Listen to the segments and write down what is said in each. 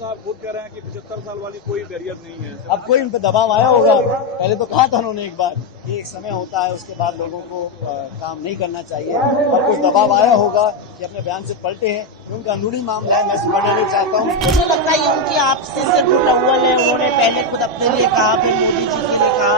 साहब खुद कह रहे हैं कि 75 साल वाली कोई बैरियर नहीं है। अब कोई उन पर दबाव आया होगा। पहले तो कहा था उन्होंने एक बार कि एक समय होता है, उसके बाद लोगों को काम नहीं करना चाहिए। अब कुछ दबाव आया होगा कि अपने बयान से पलटे हैं। उनका अंदरूनी मामला है, मैं समझना नहीं चाहता हूँ। मुझे लगता है उनकी आपसे सिर्फ अव्वल है। उन्होंने पहले खुद अपने लिए कहा, फिर मोदी जी के लिए कहा,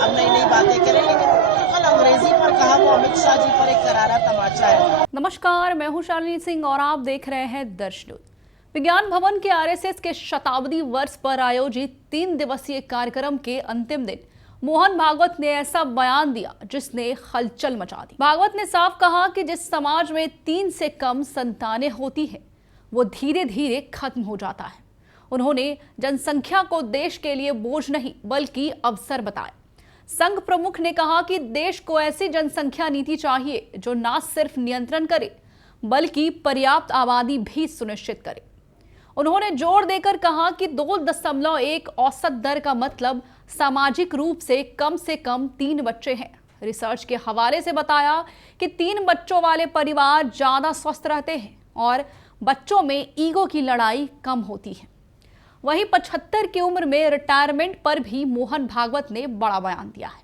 अब नई नई बातें करें। लेकिन कल अंग्रेजी पर कहा वो अमित शाह जी पर एक करारा तमाचा है। नमस्कार, मैं हूं शालिनी सिंह और आप देख रहे हैं दर्श न्यूज। विज्ञान भवन के आरएसएस के शताब्दी वर्ष पर आयोजित 3 दिवसीय कार्यक्रम के अंतिम दिन मोहन भागवत ने ऐसा बयान दिया जिसने हलचल मचा दी। भागवत ने साफ कहा कि जिस समाज में 3 से कम संतानें होती हैं वो धीरे धीरे खत्म हो जाता है। उन्होंने जनसंख्या को देश के लिए बोझ नहीं बल्कि अवसर बताया। संघ प्रमुख ने कहा कि देश को ऐसी जनसंख्या नीति चाहिए जो न सिर्फ नियंत्रण करे बल्कि पर्याप्त आबादी भी सुनिश्चित करे। उन्होंने जोर देकर कहा कि 2.1 औसत दर का मतलब सामाजिक रूप से कम 3 बच्चे हैं। रिसर्च के हवाले से बताया कि 3 बच्चों वाले परिवार ज्यादा स्वस्थ रहते हैं और बच्चों में ईगो की लड़ाई कम होती है। वहीं 75 की उम्र में रिटायरमेंट पर भी मोहन भागवत ने बड़ा बयान दिया है।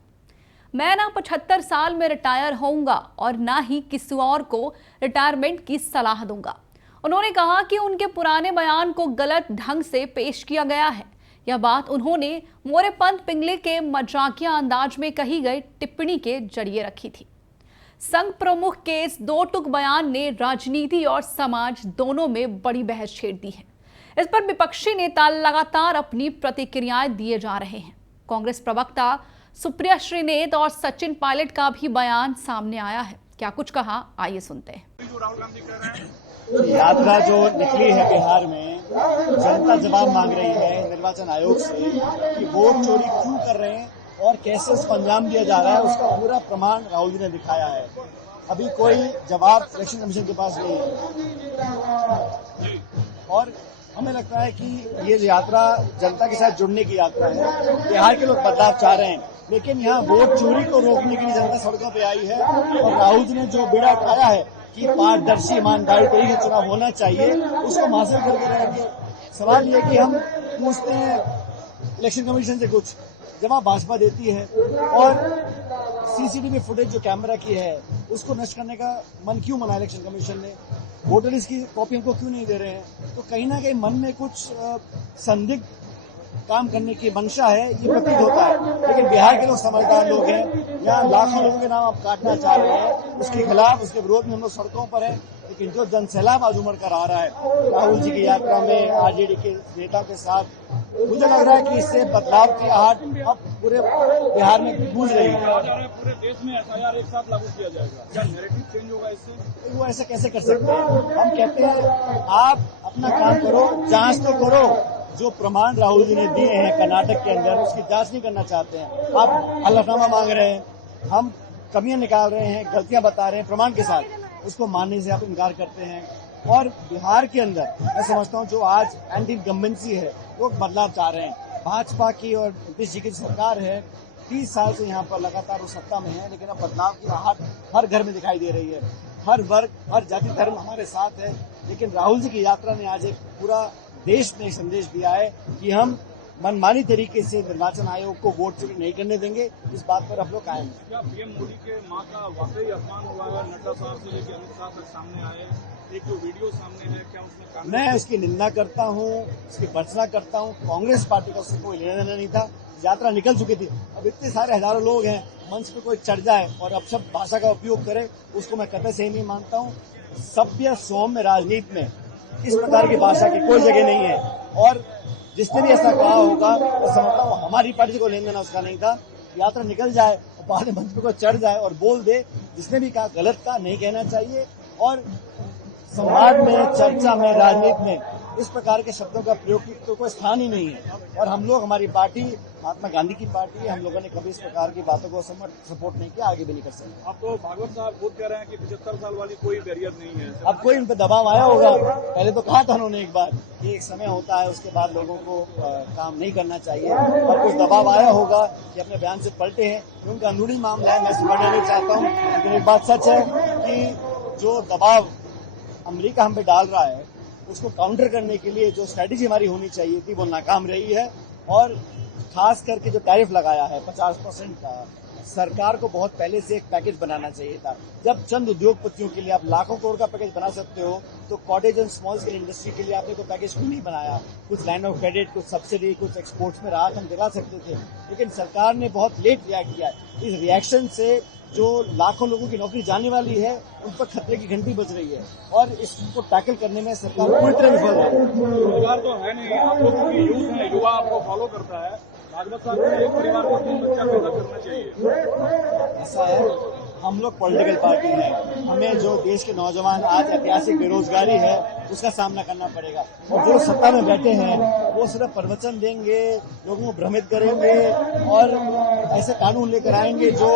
मैं ना 75 साल में रिटायर होऊंगा और ना ही किसी और को रिटायरमेंट की सलाह दूंगा। उन्होंने कहा कि उनके पुराने बयान को गलत ढंग से पेश किया गया है। यह बात उन्होंने मोरेपंत पिंगले के मजाकिया अंदाज में कही गई टिप्पणी के जरिए रखी थी। संघ प्रमुख के इस 2 टूक बयान ने राजनीति और समाज दोनों में बड़ी बहस छेड़ दी है। इस पर विपक्षी नेता लगातार अपनी प्रतिक्रियाएं दिए जा रहे हैं। कांग्रेस प्रवक्ता सुप्रिया श्रीनेत और सचिन पायलट का भी बयान सामने आया है। क्या कुछ कहा, आइए सुनते हैं। यात्रा जो निकली है बिहार में, जनता जवाब मांग रही है निर्वाचन आयोग से कि वोट चोरी क्यों कर रहे हैं और कैसे उसको अंजाम दिया जा रहा है। उसका पूरा प्रमाण राहुल जी ने दिखाया है। अभी कोई जवाब इलेक्शन कमीशन के पास नहीं है और हमें लगता है कि ये यात्रा जनता के साथ जुड़ने की यात्रा है। बिहार के लोग बदलाव चाह रहे हैं, लेकिन यहाँ वोट चोरी को रोकने के लिए जनता सड़कों पे आई है और राहुल जी ने जो बेड़ा उठाया है कि पारदर्शी ईमानदारी तरीके से चुनाव होना चाहिए, उसको हासिल करके रहेंगे। सवाल ये कि हम पूछते हैं इलेक्शन कमीशन से कुछ, जवाब भाजपा देती है और सीसीटीवी फुटेज जो कैमरा की है उसको नष्ट करने का मन क्यों मना इलेक्शन कमीशन ने? वोटर लिस्ट की कॉपी हमको क्यों नहीं दे रहे हैं? तो कहीं ना कहीं मन में कुछ संदिग्ध काम करने की मंशा है, ये प्रतीत होता है। लेकिन बिहार के लोग समझदार लोग हैं। यहाँ लाखों लोगों के नाम आप काटना चाह रहे हैं, उसके खिलाफ, उसके विरोध में हम लोग सड़कों पर हैं। लेकिन जो जनसैलाब आज उमड़ कर आ रहा है राहुल जी की यात्रा में आरजेडी के नेता के साथ, मुझे लग रहा है कि इससे बदलाव की आहट अब पूरे बिहार में गूंज रही है। पूरे देश में एफआईआर एक साथ लागू किया जाएगा, क्या नैरेटिव चेंज होगा इससे? वो ऐसा कैसे कर सकते हैं? हम कहते हैं आप अपना काम करो, जांच तो करो। जो प्रमाण राहुल जी ने दिए हैं कर्नाटक के अंदर, उसकी जांच नहीं करना चाहते हैं। आप हलफनामा मांग रहे हैं, हम कमियां निकाल रहे हैं, गलतियां बता रहे हैं प्रमाण के साथ, उसको मानने से आप इनकार करते हैं। और बिहार के अंदर मैं समझता हूं जो आज एंटी इनकम्बेंसी है, लोग बदलाव चाह रहे हैं। भाजपा की और नीतीश जी की सरकार है, 30 साल से यहाँ पर लगातार वो सत्ता में है, लेकिन अब बदलाव की आहट हर घर में दिखाई दे रही है। हर वर्ग, हर जाति धर्म हमारे साथ है। लेकिन राहुल जी की यात्रा ने आज एक पूरा देश में संदेश दिया है कि हम मनमानी तरीके से निर्वाचन आयोग को वोट चोरी नहीं करने देंगे। इस बात पर हम लोग कायम हैं। क्या पीएम मोदी के मां का वाकई अपमान हुआ है? नड्डा साहब से लेकर अमित शाह तक सामने आए, एक जो वीडियो सामने है, क्या उसमें मैं उसकी निंदा करता हूँ, उसकी भर्त्सना करता हूँ। कांग्रेस पार्टी का उससे कोई लेना देना नहीं था। यात्रा निकल चुकी थी। अब इतने सारे हजारों लोग हैं, मंच पे कोई चढ़ जाए और अपशब्द भाषा का उपयोग करे, उसको मैं कतई सही नहीं मानता हूँ। सभ्य सौम्य राजनीति में इस प्रकार की भाषा की कोई जगह नहीं है और जिसने भी ऐसा कहा होगा मैं समझता हूँ हमारी पार्टी को लेन देना उसका नहीं था। यात्रा निकल जाए और बाद मंच पे कोई चढ़ जाए और बोल दे, जिसने भी कहा गलत कहा, नहीं कहना चाहिए। और समाज में, चर्चा में, राजनीति में इस प्रकार के शब्दों का प्रयोग की तो कोई स्थान ही नहीं है। और हम लोग, हमारी पार्टी महात्मा गांधी की पार्टी है, हम लोगों ने कभी इस प्रकार की बातों को सपोर्ट नहीं किया, आगे भी नहीं कर सकते। अब तो भागवत साहब खुद कह रहे हैं कि 75 साल वाली कोई बैरियर नहीं है। अब कोई उन पर दबाव आया होगा। पहले तो कहा था उन्होंने एक बार कि एक समय होता है, उसके बाद लोगों को काम नहीं करना चाहिए। और कुछ दबाव आया होगा कि अपने बयान से पलटे हैं। उनका अंदरूनी मामला है, मैं समझना नहीं चाहता हूँ। लेकिन एक बात सच है कि जो दबाव अमेरिका हम पे डाल रहा है उसको काउंटर करने के लिए जो स्ट्रैटेजी हमारी होनी चाहिए थी वो नाकाम रही है। और खास करके जो टैरिफ लगाया है 50% का, सरकार को बहुत पहले से एक पैकेज बनाना चाहिए था। जब चंद उद्योगपतियों के लिए आप लाखों करोड़ का पैकेज बना सकते हो तो cottage and small scale industry के लिए आपने कोई पैकेज क्यों नहीं बनाया? कुछ लाइन ऑफ क्रेडिट, कुछ सब्सिडी, कुछ एक्सपोर्ट्स में राहत हम दिला सकते थे, लेकिन सरकार ने बहुत लेट रिएक्ट किया। इस रिएक्शन से जो लाखों लोगों की नौकरी जाने वाली है उन पर खतरे की घंटी बज रही है और इसको टैकल करने में सरकार पूरी तरह विफल है। रोजगार तो है नहीं, आप लोग की यूथ है, युवा आपको फॉलो करता है। भाजपा साहब को एक परिवार को 3 बच्चा पैदा करना चाहिए। ऐसा है, हम लोग पॉलिटिकल पार्टी हैं, हमें जो देश के नौजवान आज ऐतिहासिक बेरोजगारी है उसका सामना करना पड़ेगा। और जो सत्ता में बैठे हैं वो सिर्फ प्रवचन देंगे, लोगों को भ्रमित करेंगे और ऐसे कानून लेकर आएंगे जो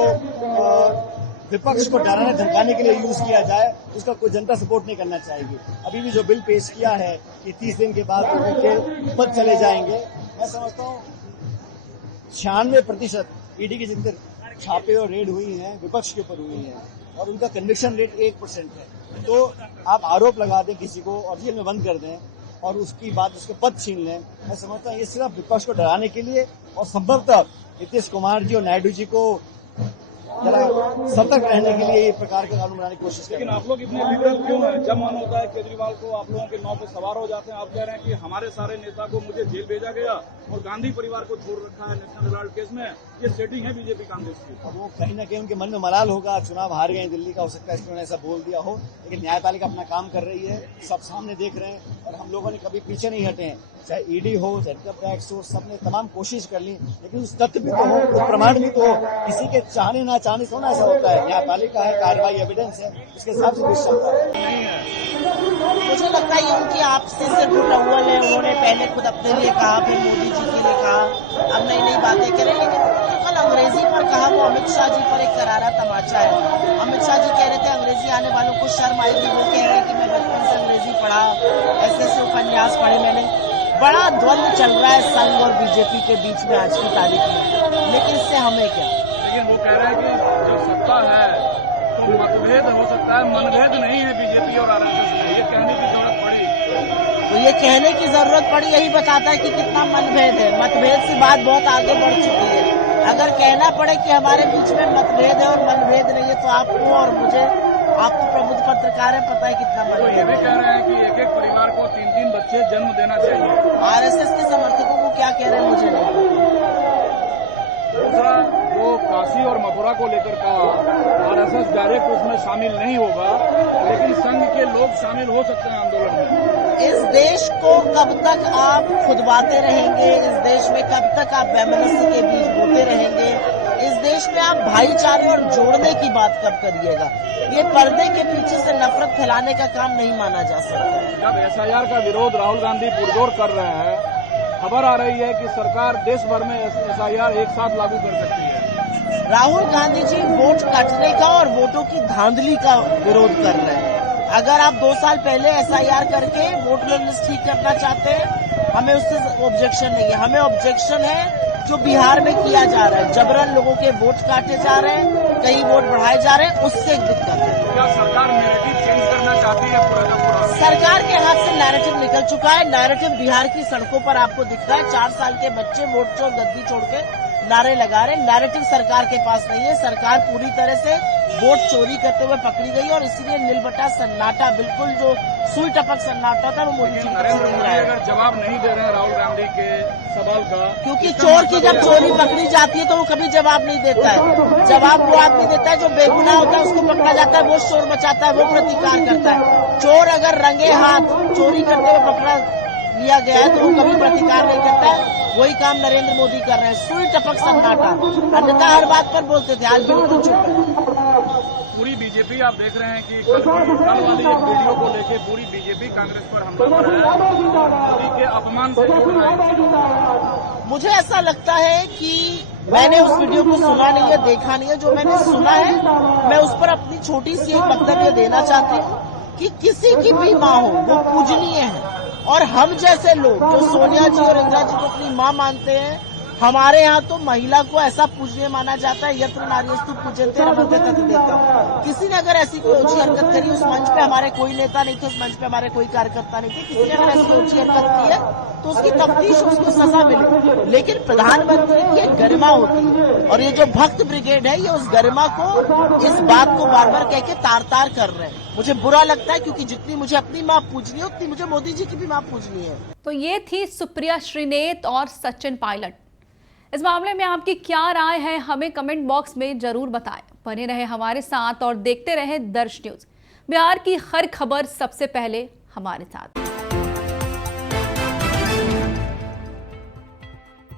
विपक्ष को डराने धमकाने के लिए यूज किया जाए, उसका कोई जनता सपोर्ट नहीं करना चाहेगी। अभी भी जो बिल पेश किया है कि 30 दिन के बाद लोगों के पद चले जाएंगे, मैं समझता हूँ 96% ईडी की जितने छापे और रेड हुई हैं विपक्ष के ऊपर हुई हैं और उनका कन्विक्शन रेट 1% है। तो आप आरोप लगा दें किसी को और जेल में बंद कर दें और उसकी बाद उसके पद छीन लें, मैं समझता हूँ ये सिर्फ विपक्ष को डराने के लिए और संभवतः नीतीश कुमार जी और नायडू जी को जरा सतर्क रहने के लिए ये प्रकार के कानून बनाने की कोशिश करें। लेकिन आप लोग इतने लिबरल क्यों हैं? जब मन होता है केजरीवाल को आप लोगों के नाव पे सवार हो जाते हैं। आप कह रहे हैं कि हमारे सारे नेता को मुझे जेल भेजा गया और गांधी परिवार को छोड़ रखा है नेशनल हेराल्ड केस में। ये सेटिंग है बीजेपी कांग्रेस की। अब वो कहीं ना कहीं उनके मन में मलाल होगा, चुनाव हार गए दिल्ली का, हो सकता है इसलिए उन्होंने ऐसा बोल दिया हो, लेकिन न्यायपालिका अपना काम कर रही है, सब सामने देख रहे हैं और हम लोगों ने कभी पीछे नहीं हटे हैं। चाहे ईडी हो, इनकम टैक्स हो, सबने तमाम कोशिश कर ली, लेकिन उस तथ्य भी तो हो, उस प्रमाण भी तो हो। किसी के चाहने ना चाहने से ना ऐसा होता है। न्यायपालिका है, कार्रवाई एविडेंस है, इसके हिसाब से देश चलता है। मुझे लगता है उनकी आपसे सिर्फ अव्वल है। उन्होंने पहले खुद अपने लिए कहा, फिर मोदी जी के लिए कहा, अब नई नई बातें करें। लेकिन कल अंग्रेजी पर कहा वो अमित शाह जी पर एक करारा तमाचा है। अमित शाह जी कह रहे थे अंग्रेजी आने वालों को शर्म आएगी, वो कह रहे हैं कि मैं बचपन से अंग्रेजी पढ़ा, ऐसे उपन्यास पढ़े मैंने। बड़ा द्वंद्व चल रहा है संघ और बीजेपी के बीच में आज की तारीख में, लेकिन इससे हमें क्या? लेकिन वो कह रहे हैं कि जब सत्ता है तो मतभेद हो सकता है, मनभेद नहीं है बीजेपी और आरएसएस में। ये कहने की जरूरत पड़ी, तो ये कहने की जरूरत पड़ी, यही बताता है कि कितना मनभेद है। मतभेद से बात बहुत आगे बढ़ चुकी है। अगर कहना पड़े कि हमारे बीच में मतभेद है और मनभेद नहीं है तो आपको और मुझे, आप तो प्रबुद्ध पत्रकार है, पता है कितना तो ये मनभेद भी है। कह रहे हैं कि एक एक परिवार को 3-3 बच्चे जन्म देना चाहिए। आरएसएस के समर्थकों को क्या कह रहे हैं मुझे नहीं। दूसरा, जो काशी और मथुरा को लेकर कहा, आरएसएस डायरेक्ट उसमें शामिल नहीं होगा, लेकिन संघ के लोग शामिल हो सकते हैं आंदोलन में। इस देश को कब तक आप खुदवाते रहेंगे? इस देश में कब तक आप वैमनस्य के बीज बोते रहेंगे? इस देश में आप भाईचारे और जोड़ने की बात कब करिएगा? ये पर्दे के पीछे से नफरत फैलाने का काम नहीं माना जा सकता। जब एसआईआर का विरोध राहुल गांधी पुरजोर कर रहे हैं, खबर आ रही है कि सरकार देश भर में एसआईआर एक साथ लागू कर सकती है। राहुल गांधी जी वोट काटने का और वोटों की धांधली का विरोध कर रहे हैं। अगर आप 2 साल पहले एसआईआर करके वोटर लिस्ट ठीक करना चाहते हैं, हमें उससे ऑब्जेक्शन नहीं है। हमें ऑब्जेक्शन है जो बिहार में किया जा रहा है, जबरन लोगों के वोट काटे जा रहे हैं, कई वोट बढ़ाए जा रहे हैं, उससे एक दिक्कत है। क्या सरकार नैरेटिव चेंज करना चाहती है? पूरा सरकार के हाथ से नैरेटिव निकल चुका है। नैरेटिव बिहार की सड़कों पर आपको दिख रहा है। 4 साल के बच्चे वोट चोर गद्दी छोड़ के नारे लगा रहे। नैरेटिव सरकार के पास नहीं है। सरकार पूरी तरह से वोट चोरी करते हुए पकड़ी गई और इसीलिए नीलबटा सन्नाटा, बिल्कुल जो सुई टपक सन्नाटा था, वो मोदी जी को नरेंद्र दिख मोदी रहा है। अगर जवाब नहीं दे रहे हैं राहुल गांधी के सवाल का, क्योंकि चोर की जब चोरी पकड़ी जाती है तो वो कभी जवाब नहीं देता है। जवाब वो आदमी देता है जो बेगुनाह होता है, उसको पकड़ा जाता है, वो शोर मचाता है, वो प्रतिकार करता है। चोर अगर रंगे हाथ चोरी करते हुए पकड़ा लिया गया है तो वो कभी प्रतिकार नहीं करता है। वही काम नरेंद्र मोदी कर रहे हैं, सुई टपक सन्नाटा। अन्यथा हर बात पर बोलते थे, आज बिल्कुल चुप है। पूरी बीजेपी आप देख रहे हैं कि कल वाली एक वीडियो को लेके पूरी बीजेपी कांग्रेस पर हमला कर रहा है, मोदी के अपमान से जुड़ रहा है। मुझे ऐसा लगता है कि मैंने उस वीडियो को सुना नहीं है, देखा नहीं है। जो मैंने सुना है, मैं उस पर अपनी छोटी सी एक वक्तव्य देना चाहती हूँ कि किसी की भी माँ हो वो पूजनीय है और हम जैसे लोग जो सोनिया जी और इंदिरा जी को अपनी माँ मानते हैं, हमारे यहाँ तो महिला को ऐसा पूजनीय माना जाता है, यत्र नार्यस्तु पूज्यन्ते रमन्ते तत् देवताः। किसी ने अगर ऐसी कोई ऊंची हरकत करी, उस मंच पे हमारे कोई नेता नहीं थे, उस मंच पे हमारे कोई कार्यकर्ता नहीं थे, किसी ने अगर ऐसी ऊंची हरकत की है तो उसकी तफ्तीश, उसको सजा मिले। लेकिन प्रधानमंत्री की एक गरिमा होती है, और ये जो भक्त ब्रिगेड है, ये उस गरिमा को, इस बात को बार बार कह के तार तार कर रहे हैं। मुझे बुरा लगता है, क्योंकि जितनी मुझे अपनी माँ पूजनी है, उतनी मुझे मोदी जी की भी माँ पूजनी है। तो ये थी सुप्रिया श्रीनेत और सचिन पायलट। इस मामले में आपकी क्या राय है, हमें कमेंट बॉक्स में जरूर बताएं। बने रहे हमारे साथ और देखते रहे दर्श न्यूज। बिहार की हर खबर सबसे पहले हमारे साथ।